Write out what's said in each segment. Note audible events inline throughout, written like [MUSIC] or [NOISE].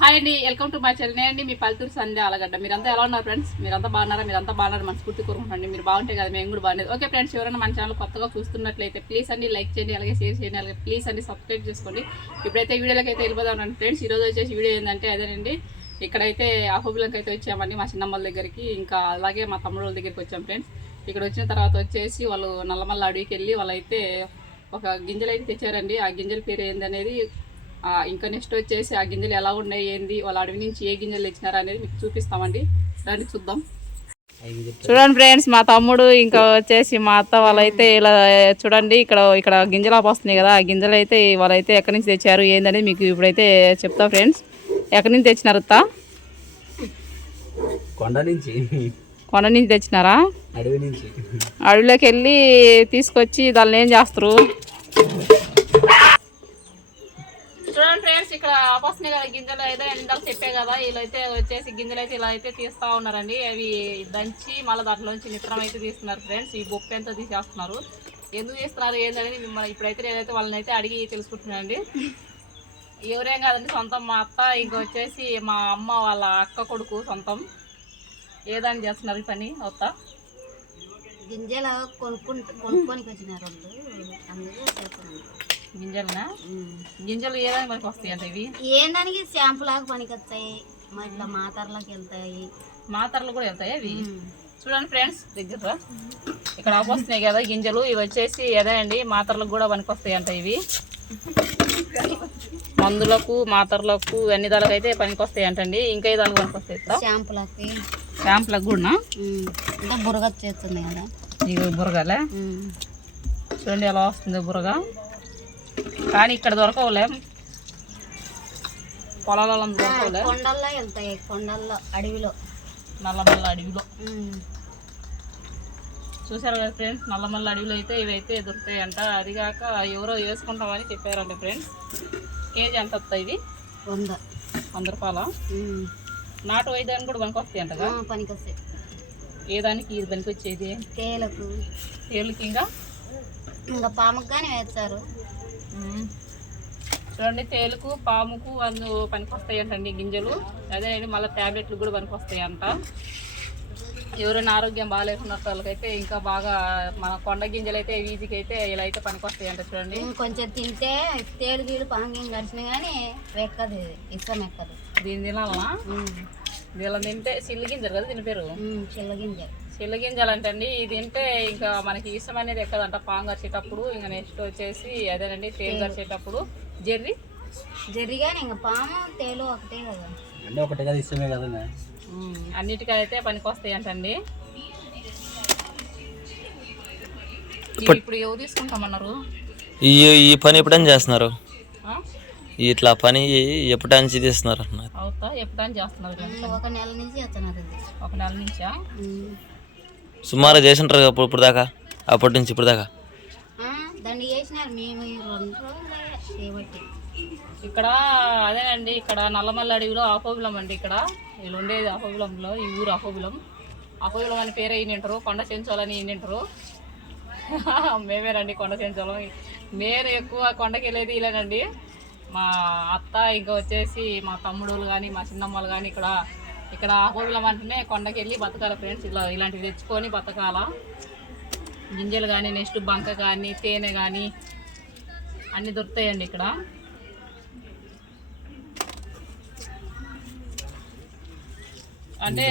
Hi అండి welcome to my channel అండి మీ పల్లెటూరు సంధ్య అలగడ్డ మీరంతా ఎలా ఉన్నారు ఫ్రెండ్స్ మీరంతా బాగున్నారా? మీరంతా బాగున్నారు? మనస్ఫూర్తి కోరుకుంటండి మీరు బాగుంటే కదా మేము కూడా బాగుండేది. ఓకే ఫ్రెండ్స్ ఎవరైనా మన ఛానల్ కొత్తగా చూస్తున్నట్లయితే ప్లీజ్ అండి లైక్ చేయండి అలాగే షేర్ చేయండి అలాగే ప్లీజ్ అండి సబ్స్క్రైబ్ చేసుకోండి. ఇప్పుడైతే వీడియోలోకి అయితే వెళ్ళిపోదాం ఫ్రెండ్స్ ఈరోజు వచ్చేసి వీడియో ఏంటంటే అదేనండి. ఇక్కడైతే అహోబిలంకి అయితే వచ్చామండి మా చిన్నమ్మల దగ్గరికి. ఇంకా అలాగే మా తమ్ముడు వాళ్ళ దగ్గరికి వచ్చాం ఫ్రెండ్స్ ఇక్కడ వచ్చిన తర్వాత వచ్చేసి వాళ్ళు నల్లమల్ల అడవికి వెళ్ళి వాళ్ళైతే ఒక గింజలు అయితే తెచ్చారండి. ఆ గింజల పేరు ఏందనేది ఇంకా నెక్స్ట్ వచ్చేసి ఆ గింజలు ఎలా ఉన్నాయి ఏంది వాళ్ళ అడవి నుంచి ఏ గింజలు తెచ్చినారా అనేది మీకు చూపిస్తామండి. రండి చూద్దాం. చూడండి ఫ్రెండ్స్ మా తమ్ముడు ఇంకా వచ్చేసి మా అత్త వాళ్ళైతే ఇలా చూడండి ఇక్కడ ఇక్కడ గింజలు వస్తున్నాయి కదా ఆ గింజలు అయితే వాళ్ళైతే ఎక్కడి నుంచి తెచ్చారు ఏందనేది మీకు ఇప్పుడైతే చెప్తా ఫ్రెండ్స్ ఎక్కడి నుంచి తెచ్చినారు అత్త? కొండ నుంచి. కొండ నుంచి తెచ్చినారా? అడవి నుంచి. అడవిలోకి వెళ్ళి తీసుకొచ్చి దాన్ని ఏం చేస్తారు చూడండి ఫ్రెండ్స్ ఇక్కడ వస్తున్నాయి కదా గింజలు అయితే ఇందాక చెప్పే కదా వీళ్ళైతే వచ్చేసి గింజలు అయితే ఇలా అయితే తీస్తా ఉన్నారండి. అవి దంచి మళ్ళీ దాంట్లోంచి నిత్రం అయితే తీస్తున్నారు ఫ్రెండ్స్. ఈ బొప్పు ఎంత తీసేస్తున్నారు? ఎందుకు తీస్తున్నారు ఏంటనేది మిమ్మల్ని ఇప్పుడైతే నేనైతే వాళ్ళని అయితే అడిగి తెలుసుకుంటున్నానండి. ఎవరేం కాదండి సొంతం మా అత్త ఇంకా వచ్చేసి మా అమ్మ వాళ్ళ అక్క కొడుకు సొంతం. ఏదాన్ని చేస్తున్నారు ఈ పని అత్త? గింజలు కొనుక్కుంటు కొనుక్కొని వచ్చినారు వాళ్ళు. అందుకే గింజలునా? గింజలు ఏదానికి మనకి వస్తాయి అంటే ఇవి? ఏందానికి షాంపూ లాగా పనికి వస్తాయి మరి ఇట్లా మాతర్లకు వెళ్తాయి. మాతరలు కూడా వెళ్తాయి అవి చూడండి ఫ్రెండ్స్ దగ్గర. ఇక్కడ వస్తున్నాయి కదా గింజలు. ఇవి వచ్చేసి అదే అండి మాతరలకు కూడా పనికి వస్తాయి అంట ఇవి. మందులకు మాతరలకు అన్ని దానికి అయితే పనికి వస్తాయి అంటండి. ఇంకా దానికి పనికి వస్తాయి షాంపులకి. షాంపులకు కూడా? ఇంకా బురగ చేస్తుంది కదా. ఇవి బురగలే. చూడండి ఎలా వస్తుంది బురగ. కానీ ఇక్కడ దొరకవులే. పొలాలలో దొరకవులే. కొండల్లో వెళ్తాయి కొండల్లో అడవిలో. నల్లమల్ల అడవిలో. చూసారు కదా ఫ్రెండ్స్ నల్లమల్ల అడవిలో అయితే ఇవైతే దొరుకుతాయంట. అది కాక ఎవరో వేసుకుంటామని చెప్పారంట ఫ్రెండ్స్. కేజీ ఎంత వస్తాయి ఇవి? వంద. వంద రూపాయల. నాటు వైద్యానికి కూడా పనికి వస్తాయి అంటగా ఆ, పనికి వస్తాయి ఏ దానికి ఇది పనికి వచ్చేది? తేలకు. ఏళ్ళకి ఇంకా ఇంకా పాముకు కానీ వేస్తారు. చూడండి తేలుకు పాముకు అందు పనికి వస్తాయి అంటండి గింజలు. అదే అండి మళ్ళీ ట్యాబ్లెట్లు కూడా పనికి వస్తాయి అంట ఎవరైనా ఆరోగ్యం బాగాలేకున్న వాళ్ళకైతే ఇంకా బాగా మన కొండ గింజలు అయితే వీధికి అయితే ఇలా అయితే పనికి వస్తాయి అంట చూడండి కొంచెం తింటే తేలు గీలు పాము గడిచిన కానీ ఎక్కదు. ఇష్టం ఎక్కదు. దీని తినాలనా? ఉమ్. వీళ్ళని తింటే సిల్లి గింజలు కదా దీని పేరు? ఉమ్, చిల్లగింజ చిల్ల గింజలు. అంటండి ఇది తింటే ఇంకా మనకి ఇష్టం అనేది ఎక్కదంట. పాము గరిచేటప్పుడు ఇంకా నెక్స్ట్ వచ్చేసి అదేనండి తేలు గరిచేటప్పుడు జెర్రీ. జరిగాని ఇంకా పాము తేలు ఒకటే కదా. అంటే ఒకటే కదా ఇష్టమే కదా అన్నిటికైతే పనికి వస్తాయి అంటండి ఇప్పుడు ఎవరు తీసుకుంటామన్నారు? ఈ ఈ పని ఎప్పుడైనా చేస్తున్నారు? ఇట్లా పని ఎప్పుడైనా తీస్తున్నారు అన్నారు. అవుతా ఎప్పుడైనా చేస్తున్నారు? ఒక నెల నుంచి ఒక నెల నుంచా? సుమారు చేసింటారు కదా ఇప్పుడు దాకా? అప్పటి నుంచి ఇప్పుడు దాకా? ఇక్కడ అదేనండి ఇక్కడ నల్లమల్ల అడవిలో అహోబిలం అండి ఇక్కడ. వీళ్ళు ఉండేది అహోబిలంలో ఈ ఊరు అహోబిలం అహోబిలం అని పేరే ఈయనంటారు కొండ చెంచోలని ఈయనంటారు. [LAUGHS] మేమేనండి కొండ చెంచోలం. నేను ఎక్కువ కొండకి వెళ్ళేది ఇలానండి. మా అత్త ఇంకా వచ్చేసి మా తమ్ముడులు కానీ మా చిన్నమ్మలు కానీ ఇక్కడ ఇక్కడ అహోబిలం అంటేనే కొండకి వెళ్ళి బతకాలి ఫ్రెండ్స్. ఇలా ఇలాంటివి తెచ్చుకొని బతకాల. గింజలు కానీ నెక్స్ట్ బంక కానీ తేనె కానీ అన్నీ దొరుకుతాయండి ఇక్కడ. అంటే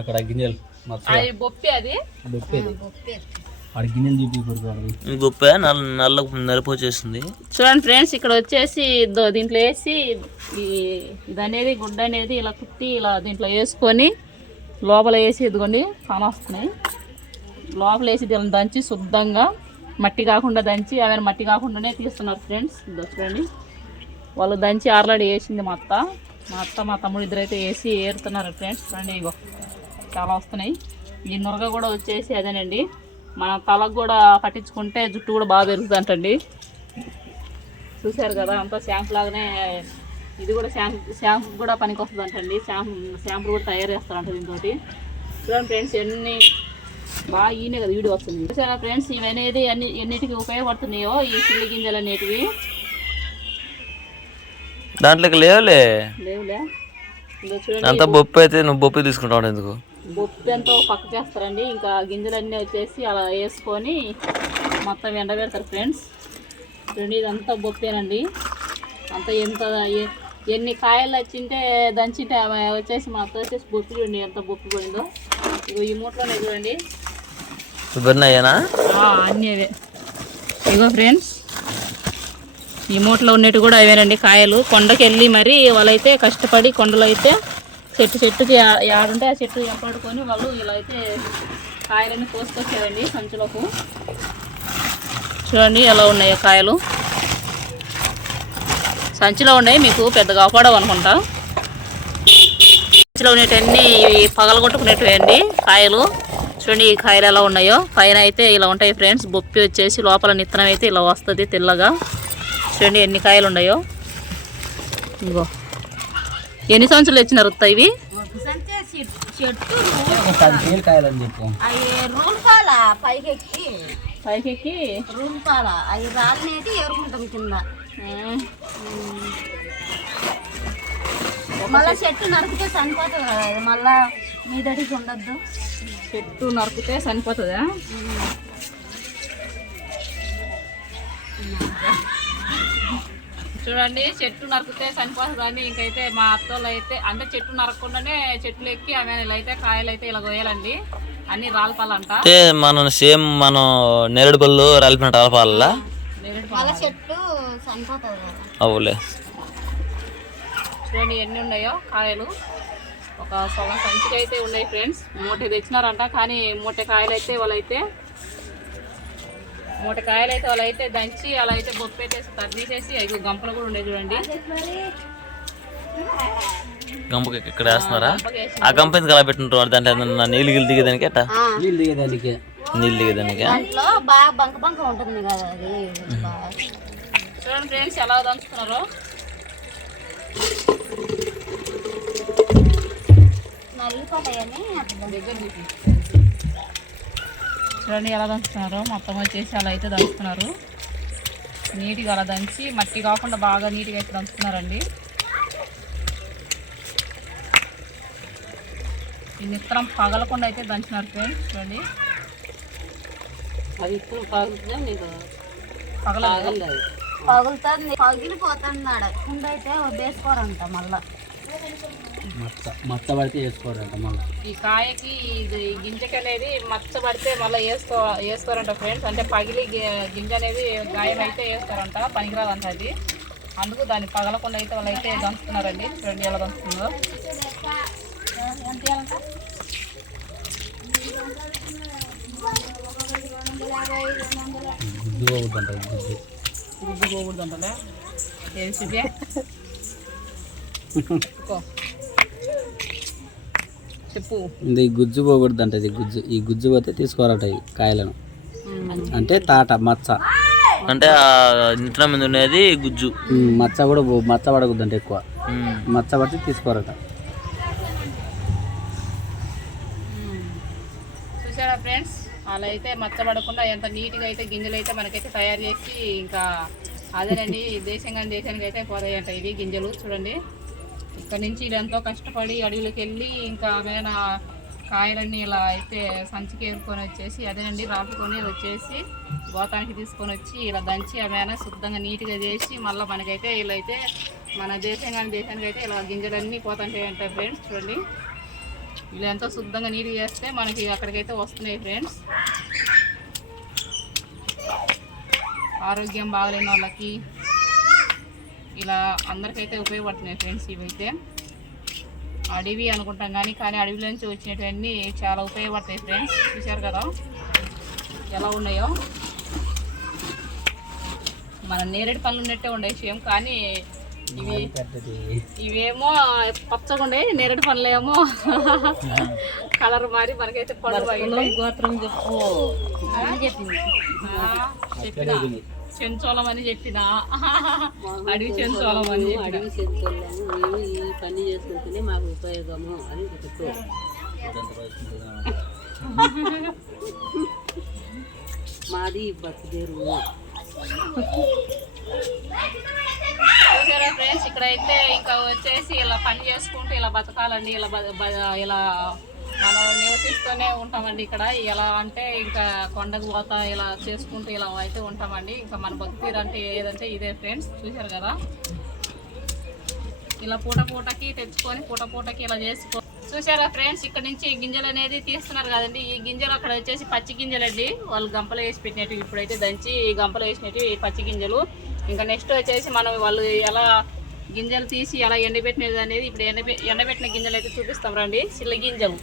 అక్కడ గిన్నెలు మొత్తం అది బొప్పి గొప్ప నల్ల నల్ల నలుపు వచ్చేసింది. చూడండి ఫ్రెండ్స్ ఇక్కడ వచ్చేసి దీంట్లో వేసి ఈ ఇది అనేది గుడ్డ అనేది ఇలా కుట్టి ఇలా దీంట్లో వేసుకొని లోపల వేసి ఇదిగోండి కాన వస్తున్నాయి. లోపల వేసి దీన్ని దంచి శుద్ధంగా మట్టి కాకుండా దంచి ఆమె మట్టి కాకుండానే తీస్తున్నారు ఫ్రెండ్స్. చూడండి. వాళ్ళు దంచి ఆల్రెడీ వేసింది మా అత్త. మా అత్త మా తమ్ముడు ఇద్దరు అయితే వేసి ఏరుతున్నారు ఫ్రెండ్స్. చూడండి ఇగో చాలా వస్తున్నాయి. ఈ నురగ కూడా వచ్చేసి అదేనండి. మన తలకు కూడా పట్టించుకుంటే జుట్టు కూడా బాగా పెరుగుతుందంటండి. చూశారు కదా అంతా షాంపూ లాగానే ఇది కూడా షాంపూ షాంపూ కూడా పనికి వస్తుంది అంటండి షాంపూ షాంపూ కూడా తయారు చేస్తారంట దీంతో చూడండి ఫ్రెండ్స్ ఎన్ని బాగా ఈయనే కదా వీడియో వస్తుంది. చూసారా ఫ్రెండ్స్ ఇవనేది అన్ని ఎన్నిటికి ఉపయోగపడుతున్నాయో ఈ చిల్లి గింజలు అనేటివి. దాంట్లోకి లేవులే. లేవులే. అంతా బొప్పు అయితే నువ్వు బొప్పు తీసుకుంటావు ఎందుకు? బొప్పు ఎంతో పక్క చేస్తారండి. ఇంకా గింజలన్నీ వచ్చేసి అలా వేసుకొని మొత్తం ఎండబెడతారు ఫ్రెండ్స్. చూడండి ఇదంతా బొప్పేనండి. అంతా ఎంత ఎన్ని కాయలు వచ్చింటే దంచింటే వచ్చేసి మా అత్త వచ్చేసి బొప్పు చూడండి ఎంత బొప్పు పడిందో. ఇగో ఈ మూటలోనే చూడండి. అన్నీ అవే. ఇగో ఫ్రెండ్స్ ఈ మూటలో ఉన్నట్టు కూడా అవేనండి కాయలు. కొండకి వెళ్ళి మరి వాళ్ళైతే కష్టపడి కొండలో అయితే చెట్టు చెట్టుకి ఆడుంటే ఆ చెట్టు ఎంపడుకొని వాళ్ళు ఇలా అయితే కాయలన్నీ కోసుకొచ్చారండి సంచులకు. చూడండి ఎలా ఉన్నాయో కాయలు. సంచిలో ఉన్నాయి మీకు పెద్దగా అవపడవు అనుకుంటా. సంచిలో ఉండేటన్ని పగలగొట్టుకునేటివండి అండి కాయలు. చూడండి ఈ కాయలు ఎలా ఉన్నాయో. పైన అయితే ఇలా ఉంటాయి ఫ్రెండ్స్ బొప్పి వచ్చేసి లోపల నిత్తనం అయితే ఇలా వస్తుంది తెల్లగా. చూడండి ఎన్ని కాయలు ఉన్నాయో. ఇంకో ఎన్ని సంవత్సరాలు వచ్చినారు ఉత్త ఇవి? అవి పైకెక్కి కింద. మళ్ళా చెట్టు నరికితే చనిపోతుంది కదా మళ్ళా మీ దగ్గరికి ఉండద్దు. చెట్టు నరికితే చనిపోతుందా చూడండి చెట్టు నరికితే చనిపోతుందని ఇంకైతే మా అత్తోళ్ళు అయితే అంటే చెట్టు నరకకుండానే చెట్లు ఎక్కి ఆమె ఇలా అయితే కాయలు అయితే ఇలా కోయాలండి. అన్ని రాలపాలంట. అంటే మనం సేమ్ మనం నేరేడు పళ్ళు రాలిపినట్టు రాలపాలా చెట్టు చనిపోతుంది అవులే. చూడండి ఎన్ని ఉన్నాయో కాయలు. ఒక సగం సంచికి అయితే ఉన్నాయి ఫ్రెండ్స్. మూట తెచ్చినారంట కానీ మూట కాయలు అయితే వాళ్ళైతే మూట కాయలు అయితే వాళ్ళైతే దంచి అలా అయితే బొప్పు పెట్టేసి తరిచేసి ఐదు గంపలు కూడా ఉన్నాయి చూడండి. గంపకి ఇక్కడ వేస్తున్నారా? ఆ గంప ఎందుకు అలా పెట్టినట్టు దాంట్లో ఏమన్నా నీళ్ళు గిల్లు దిగేదానికి అట్ట నీళ్ళు దిగేదానికి. నీళ్ళు దిగేదానికి? దాంట్లో బాగా బంక బంక ఉంటుంది కదా అది. చూడండి ఫ్రెండ్స్ ఎలా దంచుతున్నారో. నల్లిపోతాయని దగ్గర చూడండి ఎలా దంచుతున్నారో. మొత్తం వచ్చేసి అలా అయితే దంచుతున్నారు. నీట్గా అలా దంచి మట్టి కాకుండా బాగా నీట్గా అయితే దంచుతున్నారండి. ఈ నిత్రం పగలకుండా అయితే దంచినారు ఫ్రెండ్స్ చూడండి. అవి ఇప్పుడు పగులుతుందా నీకు పగల పగులుతుంది పగిలిపోతున్నాడు కుండ అయితే వేసుకోరంట మళ్ళా. మచ్చ మచ్చ పడితే వేసుకోరంట మళ్ళీ. ఈ కాయకి ఇది ఈ గింజకి అనేది మచ్చ పడితే మళ్ళీ వేసుకో వేసుకోరంట ఫ్రెండ్స్ అంటే పగిలి గి- గింజ అనేది గాయం అయితే వేసుకోరంట పనికిరాదంట అది. అందుకు దాన్ని పగలకుండా అయితే వాళ్ళు అయితే దంచుతున్నారండి. చూడండి ఎలా దంచుతుందో. గుడ్డు పోగుద్దంట గుడ్డు. గుడ్డు పోకూడదంటలే ఏది. చెప్పు. ఇది గుజ్జు పోకూడదంట ఇది గుజ్జు. ఈ గుజ్జు పోతే తీసుకోరట ఈ కాయలను. అంటే తాట మచ్చ. అంటే ఆ ఇంట్లో మీద ఉండేది గుజ్జు. మచ్చ కూడా మచ్చ పడకూడదంట ఎక్కువ. ఉమ్. మచ్చ పడితే తీసుకోరట. చూసారా ఫ్రెండ్స్? అలా అయితే మచ్చబడకుండా ఎంత నీట్గా అయితే గింజలు అయితే మనకైతే తయారు చేసి ఇంకా అదేనండి దేశం కానీ దేశానికి అయితే పోతాయంట ఇవి గింజలు. చూడండి. ఇక్కడ నుంచి ఎంతో కష్టపడి అడవులకు వెళ్ళి ఇంకా ఆమెన కాయలన్నీ ఇలా అయితే సంచికి ఏరుకొని వచ్చేసి అదేనండి రాపుకొని వచ్చేసి గోతానికి తీసుకొని వచ్చి ఇలా దంచి ఆమెన శుద్ధంగా నీట్గా చేసి మళ్ళీ మనకైతే ఇలా అయితే మన దేశం కానీ దేశానికి అయితే ఇలా గింజలన్నీ పోతుంటాయంట ఫ్రెండ్స్ చూడండి. ఇలా ఎంతో శుద్ధంగా నీట్గా చేస్తే మనకి అక్కడికైతే వస్తున్నాయి ఫ్రెండ్స్. ఆరోగ్యం బాగలేని వాళ్ళకి ఇలా అందరికైతే ఉపయోగపడుతున్నాయి ఫ్రెండ్స్ ఇవైతే. అడవి అనుకుంటాం కానీ కానీ అడవిలో నుంచి వచ్చినటువన్నీ చాలా ఉపయోగపడతాయి ఫ్రెండ్స్. చూశారు కదా ఎలా ఉన్నాయో. మన నేరేడు పళ్ళు ఉన్నట్టే ఉండే విషయం కానీ ఇవి ఇవేమో పచ్చగా ఉండే నేరేడు పండ్లు ఏమో [LAUGHS] కలర్ మారి మనకైతే పగిలినాయి. గోత్రం చెప్పు. అని చెప్పింది చెంచోళం అని చెప్పిన అడవి చెంచోళం అని చెప్పిన. మేము ఈ పని చేసుకుంటేనే మాకు ఉపయోగము అని చెప్పు. మాది బతిదేరు చూసారా ఫ్రెండ్స్? ఇక్కడైతే ఇంకా వచ్చేసి ఇలా పని చేసుకుంటూ ఇలా బతకాలండి. ఇలా ఇలా మనం నివసిస్తూనే ఉంటామండి ఇక్కడ. ఎలా అంటే ఇంకా కొండకు పోతా ఇలా చేసుకుంటూ ఇలా అయితే ఉంటామండి. ఇంకా మన బతుకుతీరు అంటే ఏదంటే ఇదే ఫ్రెండ్స్ చూశారు కదా? ఇలా పూట పూటకి తెచ్చుకొని పూట పూటకి ఇలా చేసుకో చూసారా ఫ్రెండ్స్? ఇక్కడ నుంచి ఈ గింజలు అనేది తీస్తున్నారు కదండి. ఈ గింజలు అక్కడ వచ్చేసి పచ్చి గింజలు అండి. వాళ్ళు గంపలు వేసి పెట్టినట్టు ఇప్పుడైతే దంచి ఈ గంపలు వేసినట్టు ఈ పచ్చి గింజలు. ఇంకా నెక్స్ట్ వచ్చేసి మనం వాళ్ళు ఎలా గింజలు తీసి ఎలా ఎండబెట్టినది అనేది ఇప్పుడు ఎండబె ఎండబెట్టిన గింజలు అయితే చూపిస్తాం రండి. చిల్ల గింజలు.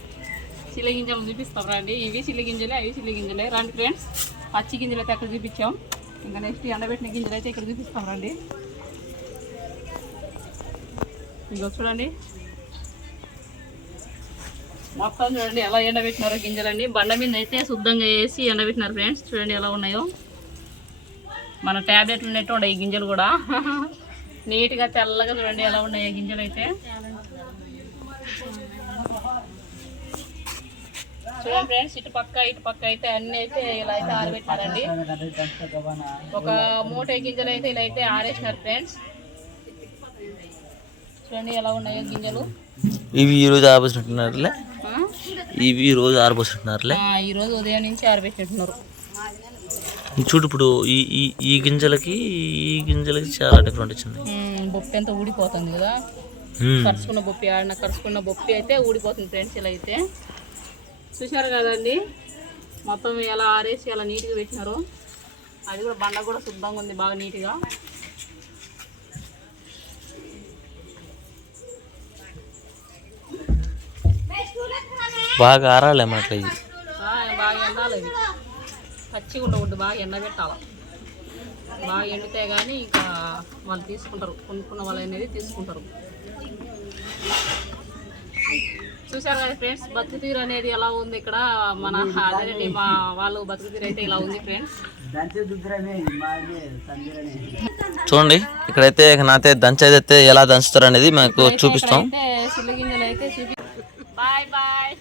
చిల్లగింజలు చూపిస్తాం రండి. ఇవి చిల్లగింజలే అవి చిల్లగింజలే. రండి ఫ్రెండ్స్. పచ్చి గింజలు అయితే అక్కడ చూపించాం. ఇంకా నెక్స్ట్ ఎండబెట్టిన గింజలు అయితే ఇక్కడ చూపిస్తాం రండి. ఇదిగో చూడండి. మొత్తం చూడండి ఎలా ఎండబెట్టినారో గింజలండి బండ మీద అయితే శుద్ధంగా వేసి ఎండబెట్టినారు ఫ్రెండ్స్. చూడండి ఎలా ఉన్నాయో. మన ట్యాబ్లెట్లు ఉన్నట్టు ఉన్నాయి ఈ గింజలు కూడా. [LAUGHS] నీట్గా తెల్లగా చూడండి ఎలా ఉన్నాయి గింజలు అయితే చూడండి ఫ్రెండ్స్ ఇటు పక్క ఇటు పక్క అయితే అన్ని అయితే ఇలా అయితే ఆరబెట్టారండి ఒక మూట గింజలు అయితే ఇలా అయితే ఆరేసినారు ఫ్రెండ్స్. చూడండి ఎలా ఉన్నాయో గింజలు. ఇవి ఈ రోజు ఆరబోసినట్టున్నారులే? ఇవి ఈ రోజు ఆరబోసినట్టున్నారులే? ఈ రోజు ఉదయం నుంచి ఆరబెట్టినట్టున్నారు. చూడు ఇప్పుడు ఈ ఈ ఈ గింజలకి ఈ గింజలకి చాలా డిఫరెంట్ వచ్చింది. బొప్పి అంతా ఊడిపోతుంది కదా. కరుచుకున్న బొప్పి ఆడిన కరుచుకున్న బొప్పి అయితే ఊడిపోతుంది ఫ్రెండ్స్ ఇలా అయితే. చూశారు కదండి? మొత్తం ఎలా ఆరేసి ఎలా నీట్గా పెట్టినారు. అది కూడా బండ కూడా శుభ్రంగా ఉంది బాగా నీట్గా. బాగా ఆరాలి అన్నమాట ఇది బాగా ఎండాలి ఇవి. పచ్చిగా ఉండకూడదు బాగా ఎండబెట్టాలి. బాగా ఎండితే కానీ ఇంకా వాళ్ళు తీసుకుంటారు. కొనుక్కున్న వాళ్ళు అనేది తీసుకుంటారు. చూశారు కదా ఫ్రెండ్స్ బతుకుతీరు అనేది ఎలా ఉంది ఇక్కడ? మన అదేనండి మా వాళ్ళు బతుకుతీరు అయితే ఇలా ఉంది ఫ్రెండ్స్. చూడండి ఇక్కడైతే నాతే దంచేది అయితే ఎలా దంచుతారు అనేది మాకు చూపిస్తాం. Bye bye.